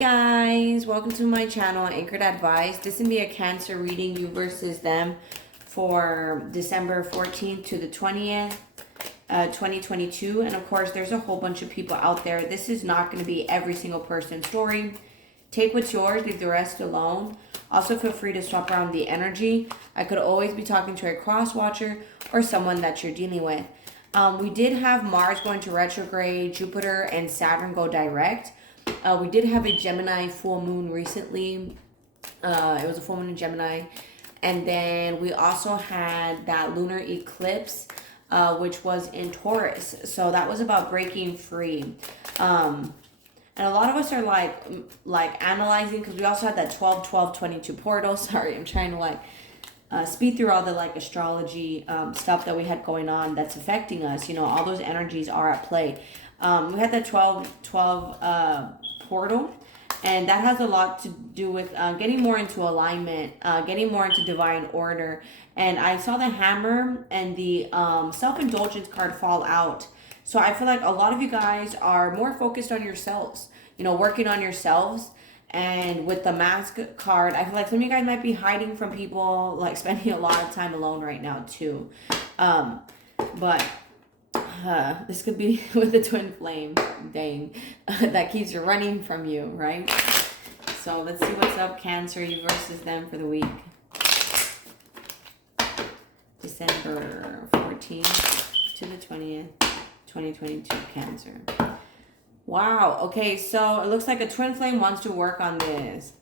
Guys, welcome to my channel, Anchored Advice. This will be a Cancer reading, you versus them, for December 14th to the 20th, 2022. And of course, there's a whole bunch of people out there. This is not going to be every single person's story. Take what's yours, leave the rest alone. Also, feel free to swap around the energy. I could always be talking to a cross watcher or someone that you're dealing with. We did have Mars going to retrograde, Jupiter and Saturn go direct. We did have a Gemini full moon recently. It was a full moon in Gemini. And then we also had that lunar eclipse, which was in Taurus. So that was about breaking free. And a lot of us are like analyzing, because we also had that 12-12-22 portal. Sorry, I'm trying to speed through all the astrology stuff that we had going on that's affecting us. All those energies are at play. We had that 12-12 portal, and that has a lot to do with getting more into alignment, getting more into divine order. And I saw the hammer and the self-indulgence card fall out. So I feel like a lot of you guys are more focused on yourselves, working on yourselves. And with the mask card, I feel like some of you guys might be hiding from people, spending a lot of time alone right now too. But this could be with the twin flame, dang, that keeps running from you, right? So let's see what's up, Cancer, you versus them for the week. December 14th to the 20th, 2022, Cancer. Wow, okay, so it looks like a twin flame wants to work on this.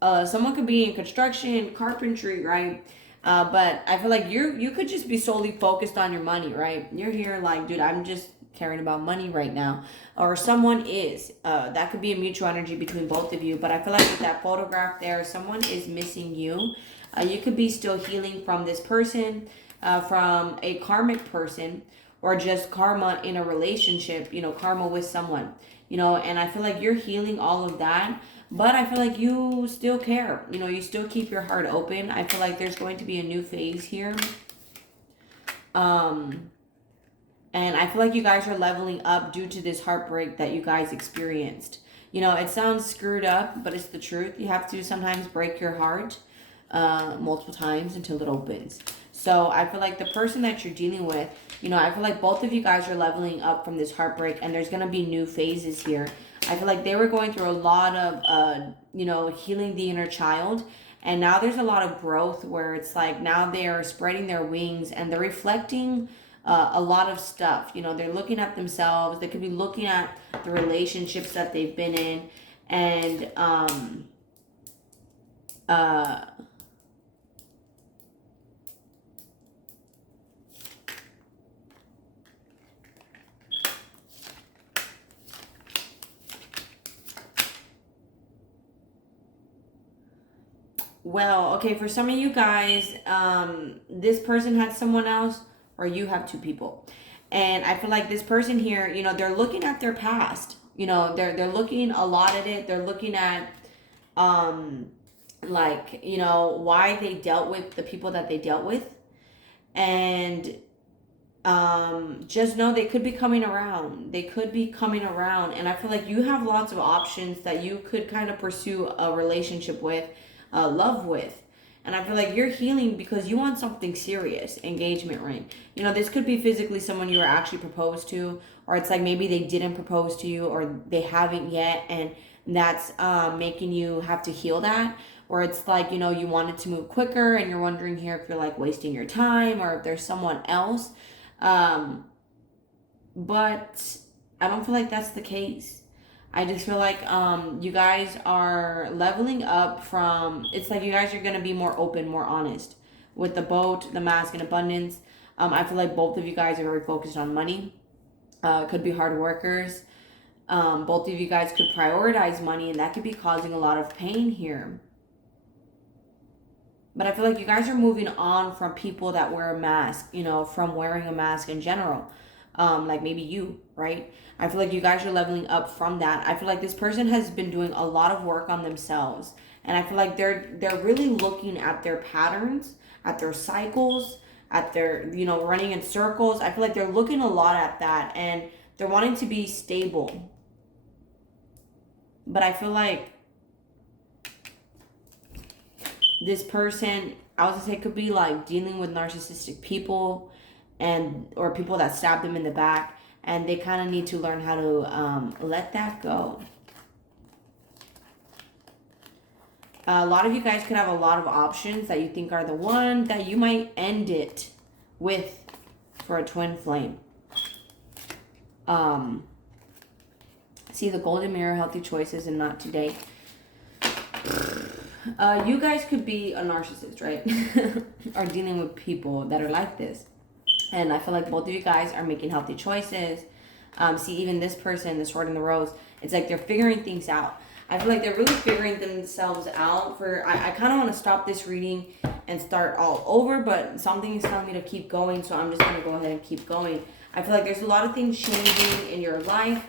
Someone could be in construction, carpentry, right? But I feel like you could just be solely focused on your money, right? You're here like, dude, I'm just caring about money right now. Or someone is. That could be a mutual energy between both of you. But I feel like with that photograph there, someone is missing you. You could be still healing from this person, from a karmic person, or just karma in a relationship, karma with someone. And I feel like you're healing all of that. But I feel like you still care. You still keep your heart open. I feel like there's going to be a new phase here. And I feel like you guys are leveling up due to this heartbreak that you guys experienced. It sounds screwed up, but it's the truth. You have to sometimes break your heart multiple times until it opens. So I feel like the person that you're dealing with, I feel like both of you guys are leveling up from this heartbreak, and there's going to be new phases here. I feel like they were going through a lot of, healing the inner child. And now there's a lot of growth where it's like now they are spreading their wings and they're reflecting a lot of stuff. They're looking at themselves. They could be looking at the relationships that they've been in. And, well, okay, for some of you guys, this person had someone else, or you have two people. And I feel like this person here, they're looking at their past. They're looking a lot at it. They're looking at, why they dealt with the people that they dealt with. And just know they could be coming around. They could be coming around. And I feel like you have lots of options that you could kind of pursue a relationship with, love with. And I feel like you're healing because you want something serious, engagement ring. This could be physically someone you were actually proposed to, or it's like maybe they didn't propose to you or they haven't yet, and that's making you have to heal that. Or it's like, you wanted to move quicker and you're wondering here if you're wasting your time or if there's someone else. But I don't feel like that's the case. I just feel like you guys are leveling up from, it's like you guys are going to be more open, more honest. With the boat, the mask, and abundance, I feel like both of you guys are very focused on money. Could be hard workers. Both of you guys could prioritize money, and that could be causing a lot of pain here. But I feel like you guys are moving on from people that wear a mask, from wearing a mask in general. Like maybe you, right? I feel like you guys are leveling up from that. I feel like this person has been doing a lot of work on themselves. And I feel like they're really looking at their patterns, at their cycles, at their, running in circles. I feel like they're looking a lot at that, and they're wanting to be stable. But I feel like this person, I was gonna say, could be like dealing with narcissistic people, and or people that stab them in the back, and they kind of need to learn how to let that go. A lot of you guys could have a lot of options that you think are the one that you might end it with for a twin flame. See the golden mirror, healthy choices, and not today. You guys could be a narcissist, right? Or dealing with people that are like this. And I feel like both of you guys are making healthy choices. See, even this person, the sword and the rose, it's like they're figuring things out. I feel like they're really figuring themselves out. I kind of want to stop this reading and start all over, but something is telling me to keep going, so I'm just going to go ahead and keep going. I feel like there's a lot of things changing in your life.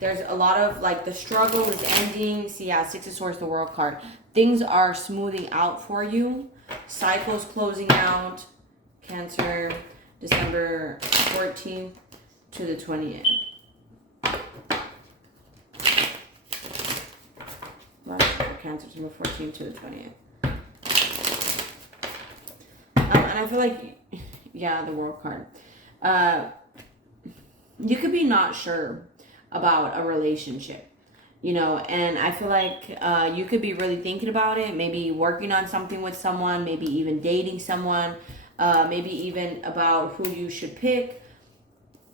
There's a lot of, like, the struggle is ending. See, yeah, Six of Swords, the World card. Things are smoothing out for you. Cycles closing out. Cancer, December 14th to the 20th. Cancer, December 14th to the 20th. And I feel like, yeah, the World card. You could be not sure about a relationship, you know, and I feel like you could be really thinking about it, maybe working on something with someone, maybe even dating someone, maybe even about who you should pick.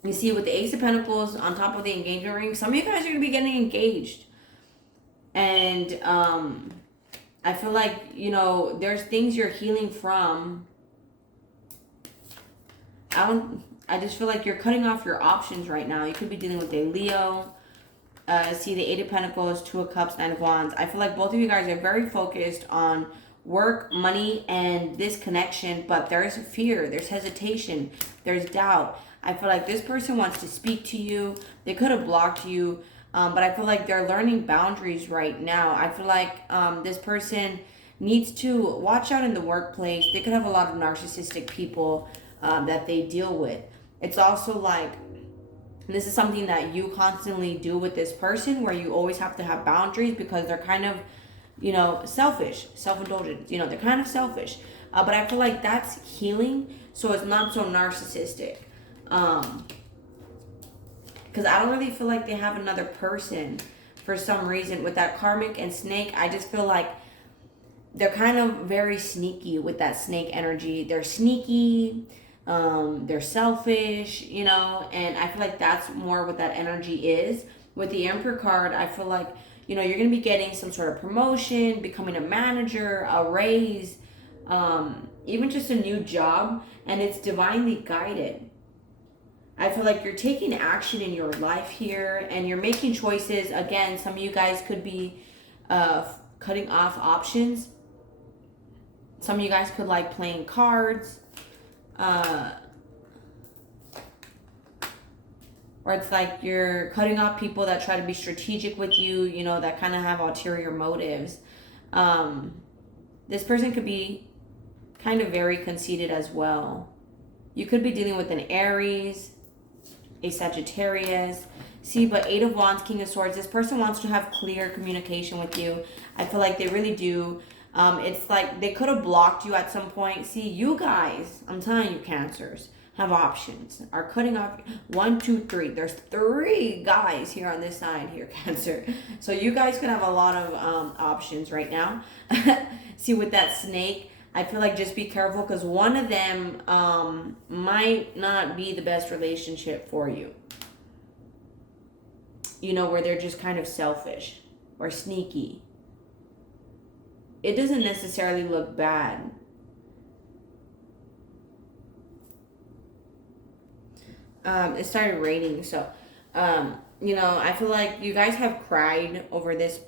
You see, with the Ace of Pentacles on top of the engagement ring, some of you guys are going to be getting engaged. And I feel like, you know, there's things you're healing from. I just feel like you're cutting off your options right now. You could be dealing with a Leo. See the Eight of Pentacles, Two of Cups, Nine of Wands. I feel like both of you guys are very focused on work, money, and this connection. But there's fear, there's hesitation, there's doubt. I feel like this person wants to speak to you. They could have blocked you. But I feel like they're learning boundaries right now. I feel like this person needs to watch out in the workplace. They could have a lot of narcissistic people that they deal with. It's also like, this is something that you constantly do with this person, where you always have to have boundaries because they're kind of, you know, selfish, self-indulgent. You know, they're kind of selfish. But I feel like that's healing, so it's not so narcissistic. Because I don't really feel like they have another person for some reason. With that karmic and snake, I just feel like they're kind of very sneaky with that snake energy. They're sneaky. They're selfish, you know, and I feel like that's more what that energy is. With the Emperor card, I feel like, you know, you're going to be getting some sort of promotion, becoming a manager, a raise, even just a new job, and it's divinely guided. I feel like you're taking action in your life here, and you're making choices. Again, some of you guys could be cutting off options. Some of you guys could like playing cards. Or it's like you're cutting off people that try to be strategic with you, you know, that kind of have ulterior motives. This person could be kind of very conceited as well. You could be dealing with an Aries, a Sagittarius. See, but Eight of Wands, King of Swords, this person wants to have clear communication with you. I feel like they really do. It's like they could have blocked you at some point. See, you guys, I'm telling you, Cancers, have options. Are cutting off 1, 2, 3. There's 3 guys here on this side here, Cancer. So you guys could have a lot of options right now. See, with that snake, I feel like just be careful, because one of them might not be the best relationship for you. You know, where they're just kind of selfish or sneaky. It doesn't necessarily look bad. It started raining, so you know, I feel like you guys have cried over this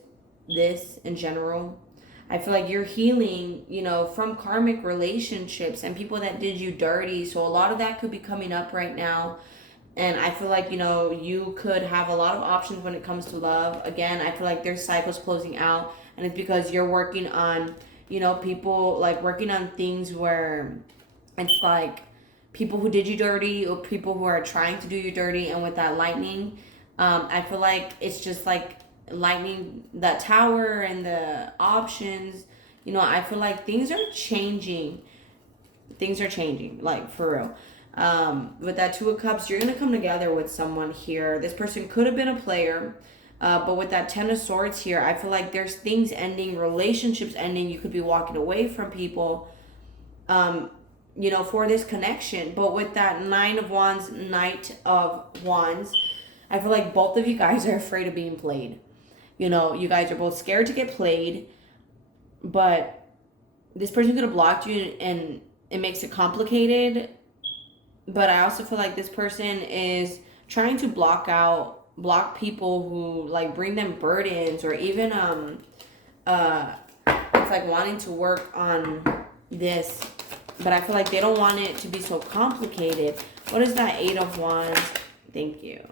in general. I feel like you're healing, you know, from karmic relationships and people that did you dirty. So a lot of that could be coming up right now. And I feel like, you know, you could have a lot of options when it comes to love. Again, I feel like there's cycles closing out. And it's because you're working on, you know, people, like working on things where it's like people who did you dirty or people who are trying to do you dirty. And with that lightning, I feel like it's just like lightning, that tower and the options. I feel like things are changing. Things are changing, like for real. With that Two of Cups, you're gonna come together with someone here. This person could have been a player, but with that Ten of Swords here, I feel like there's things ending, relationships ending. You could be walking away from people, for this connection. But with that Nine of Wands, Knight of Wands, I feel like both of you guys are afraid of being played. You guys are both scared to get played, but this person could have blocked you, and it makes it complicated. But I also feel like this person is trying to block people who like bring them burdens, or even it's like wanting to work on this, but I feel like they don't want it to be so complicated. What is that Eight of Wands? Thank you.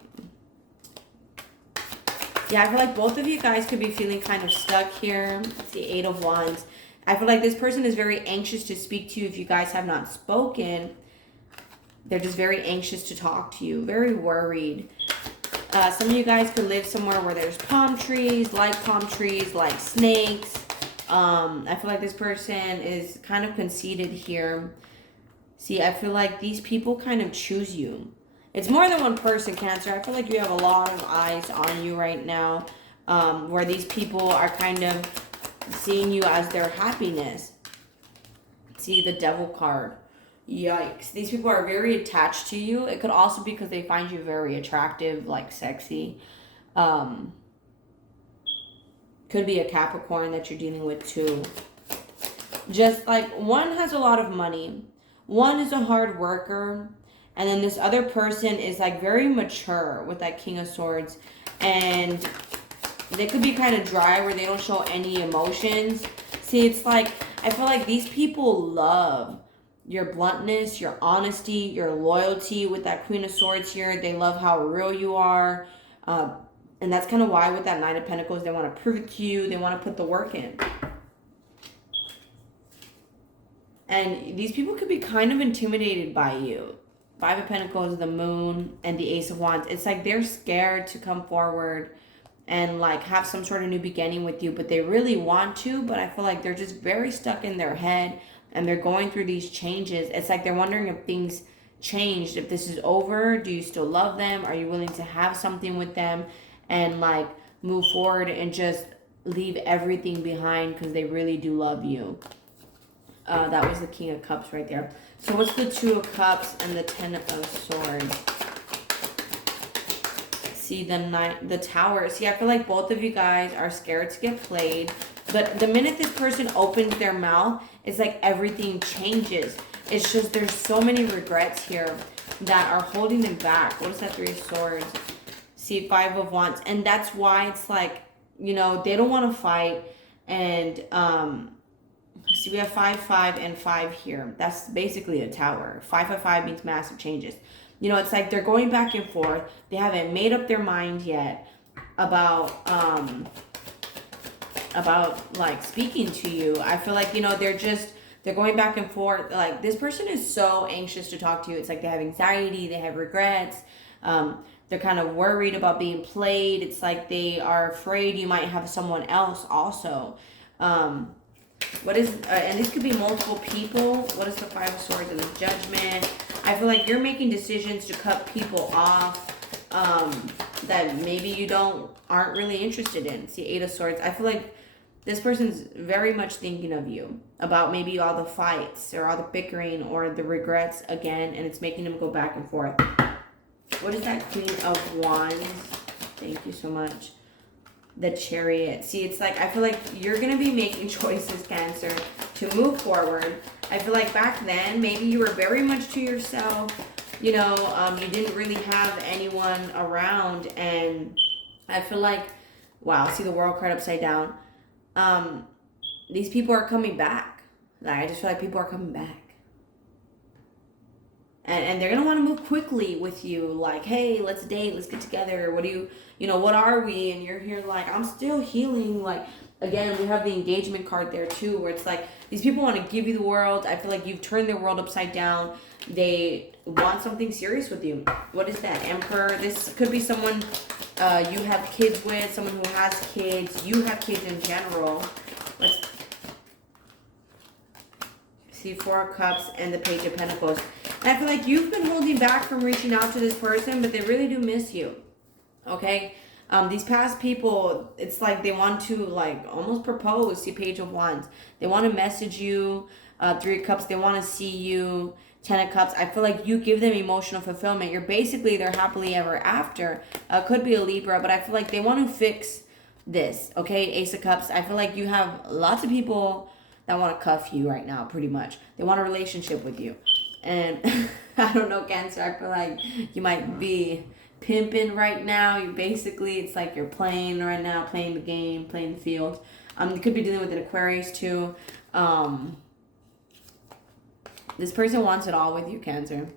Yeah, I feel like both of you guys could be feeling kind of stuck here. It's the Eight of Wands. I feel like this person is very anxious to speak to you. If you guys have not spoken, they're just very anxious to talk to you, very worried. Some of you guys could live somewhere where there's palm trees, like snakes. I feel like this person is kind of conceited here. See, I feel like these people kind of choose you. It's more than one person, Cancer. I feel like you have a lot of eyes on you right now, where these people are kind of seeing you as their happiness. See, the Devil card. Yikes. These people are very attached to you. It could also be because they find you very attractive, like sexy. Could be a Capricorn that you're dealing with too. Just like one has a lot of money. One is a hard worker. And then this other person is like very mature with that King of Swords. And they could be kind of dry where they don't show any emotions. See, it's like, I feel like these people love your bluntness, your honesty, your loyalty. With that Queen of Swords here, they love how real you are. And that's kind of why with that Knight of Pentacles, they want to prove it to you. They want to put the work in. And these people could be kind of intimidated by you. Five of Pentacles, the Moon, and the Ace of Wands. It's like they're scared to come forward and like have some sort of new beginning with you, but they really want to. But I feel like they're just very stuck in their head, and they're going through these changes. It's like they're wondering if things changed, if this is over. Do you still love them? Are you willing to have something with them and like move forward and just leave everything behind because they really do love you? That was the King of Cups right there. So what's the Two of Cups and the Ten of Swords? See, the Tower. See, I feel like both of you guys are scared to get played. But the minute this person opens their mouth, it's like everything changes. It's just there's so many regrets here that are holding them back. What is that Three of Swords? See, Five of Wands. And that's why it's like, they don't want to fight. And, see, we have 5, 5, and 5 here. That's basically a tower. 5, 5, 5 means massive changes. It's like they're going back and forth. They haven't made up their mind yet about like speaking to you. I feel like, they're going back and forth. Like this person is so anxious to talk to you. It's like they have anxiety, they have regrets. They're kind of worried about being played. It's like they are afraid you might have someone else also. What is, and this could be multiple people. What is the Five of Swords and the Judgment? I feel like you're making decisions to cut people off that maybe you aren't really interested in. See, Eight of Swords. I feel like this person's very much thinking of you, about maybe all the fights or all the bickering or the regrets again, and it's making them go back and forth. What is that Queen of Wands? Thank you so much. The Chariot. See, it's like, I feel like you're going to be making choices, Cancer, to move forward. I feel like back then, maybe you were very much to yourself. You didn't really have anyone around. And I feel like, wow, see the World card upside down. These people are coming back. Like, I just feel like people are coming back. And they're going to want to move quickly with you. Like, hey, let's date. Let's get together. What do you, what are we? And you're here like, I'm still healing. Like, again, we have the engagement card there too, where it's like these people want to give you the world. I feel like you've turned their world upside down. They want something serious with you. What is that? Emperor. This could be someone you have kids with, someone who has kids. You have kids in general. Let's see, Four of Cups and the Page of Pentacles. And I feel like you've been holding back from reaching out to this person, but they really do miss you. Okay? These past people, it's like they want to like almost propose. See, Page of Wands. They want to message you. Three of Cups. They want to see you. 10 of Cups. I feel like you give them emotional fulfillment. You're basically their happily ever after. Could be a Libra, but I feel like they want to fix this. Okay? Ace of Cups. I feel like you have lots of people that want to cuff you right now, pretty much. They want a relationship with you. And I don't know, Cancer. I feel like you might be pimping right now. You basically, it's like you're playing right now, playing the game, playing the field. You could be dealing with an Aquarius too. This person wants it all with you, Cancer.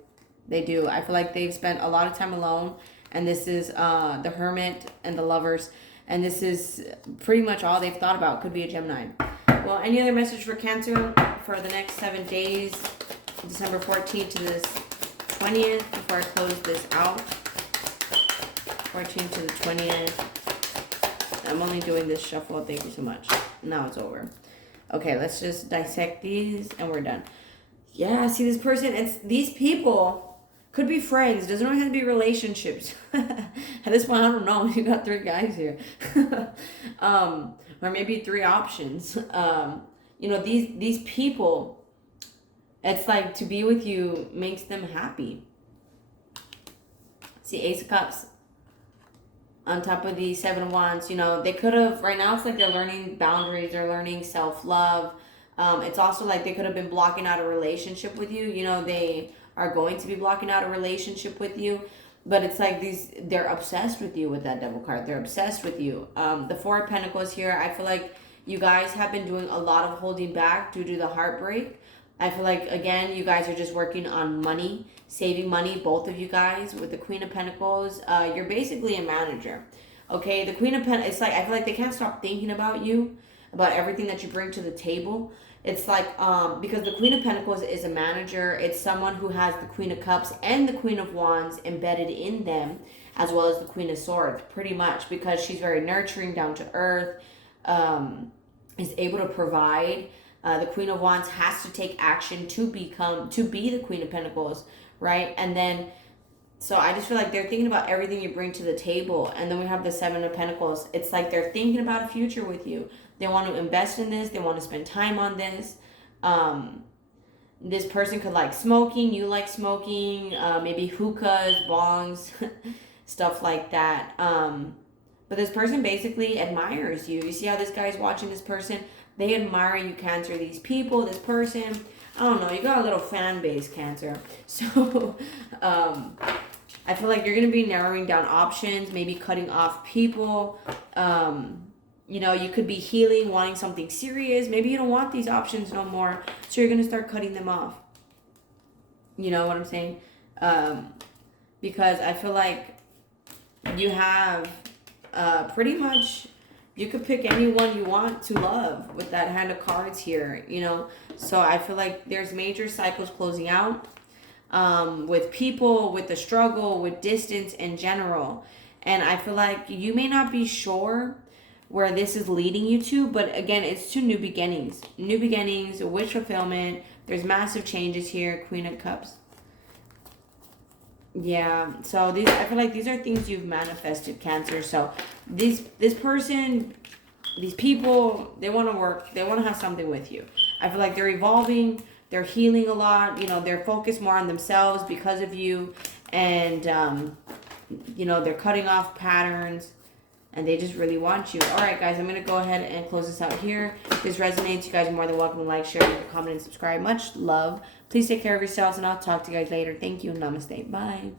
They do. I feel like they've spent a lot of time alone. And this is the Hermit and the Lovers. And this is pretty much all they've thought about. Could be a Gemini. Well, any other message for Cancer for the next 7 days? December 14th to this 20th before I close this out. 14th to the 20th. I'm only doing this shuffle. Thank you so much. Now it's over. Okay, let's just dissect these and we're done. Yeah, see this person, it's these people could be friends. Doesn't really have to be relationships. At this point, I don't know. You got 3 guys here. Or maybe 3 options. You know, these people, it's like to be with you makes them happy. See, Ace of Cups. On top of the 7 of Wands, you know, they could have, right now it's like they're learning boundaries, they're learning self-love. It's also like they could have been blocking out a relationship with you. You know, they are going to be blocking out a relationship with you. But it's like they're obsessed with you with that Devil card. They're obsessed with you. The 4 of Pentacles here, I feel like you guys have been doing a lot of holding back due to the heartbreak. I feel like, again, you guys are just working on money, saving money, both of you guys. With the Queen of Pentacles, you're basically a manager. Okay, the Queen of Pentacles, it's like, I feel like they can't stop thinking about you, about everything that you bring to the table. It's like, because the Queen of Pentacles is a manager. It's someone who has the Queen of Cups and the Queen of Wands embedded in them, as well as the Queen of Swords, pretty much, because she's very nurturing, down to earth, is able to provide. The Queen of Wands has to take action to be the Queen of Pentacles, right? And then, so I just feel like they're thinking about everything you bring to the table. And then we have the 7 of Pentacles. It's like they're thinking about a future with you. They want to invest in this. They want to spend time on this. This person could like smoking. You like smoking. Maybe hookahs, bongs, stuff like that. But this person basically admires you. You see how this guy's watching this person? They admire you, Cancer. These people, this person, I don't know. You got a little fan base, Cancer. So, I feel like you're going to be narrowing down options, maybe cutting off people. You know, you could be healing, wanting something serious. Maybe you don't want these options no more. So you're going to start cutting them off. You know what I'm saying? Because I feel like you have pretty much, you could pick anyone you want to love with that hand of cards here, you know. So I feel like there's major cycles closing out with people, with the struggle, with distance in general. And I feel like you may not be sure where this is leading you to, but again, it's to new beginnings. New beginnings, wish fulfillment. There's massive changes here. Queen of Cups. Yeah, so these, I feel like these are things you've manifested, Cancer. So this person, these people, they want to work, they want to have something with you. I feel like they're evolving, they're healing a lot, you know, they're focused more on themselves because of you, and you know, they're cutting off patterns, and they just really want you. All right, guys, I'm going to go ahead and close this out here. If this resonates, you guys are more than welcome to like, share, comment, and subscribe. Much love. Please take care of yourselves, and I'll talk to you guys later. Thank you. Namaste. Bye.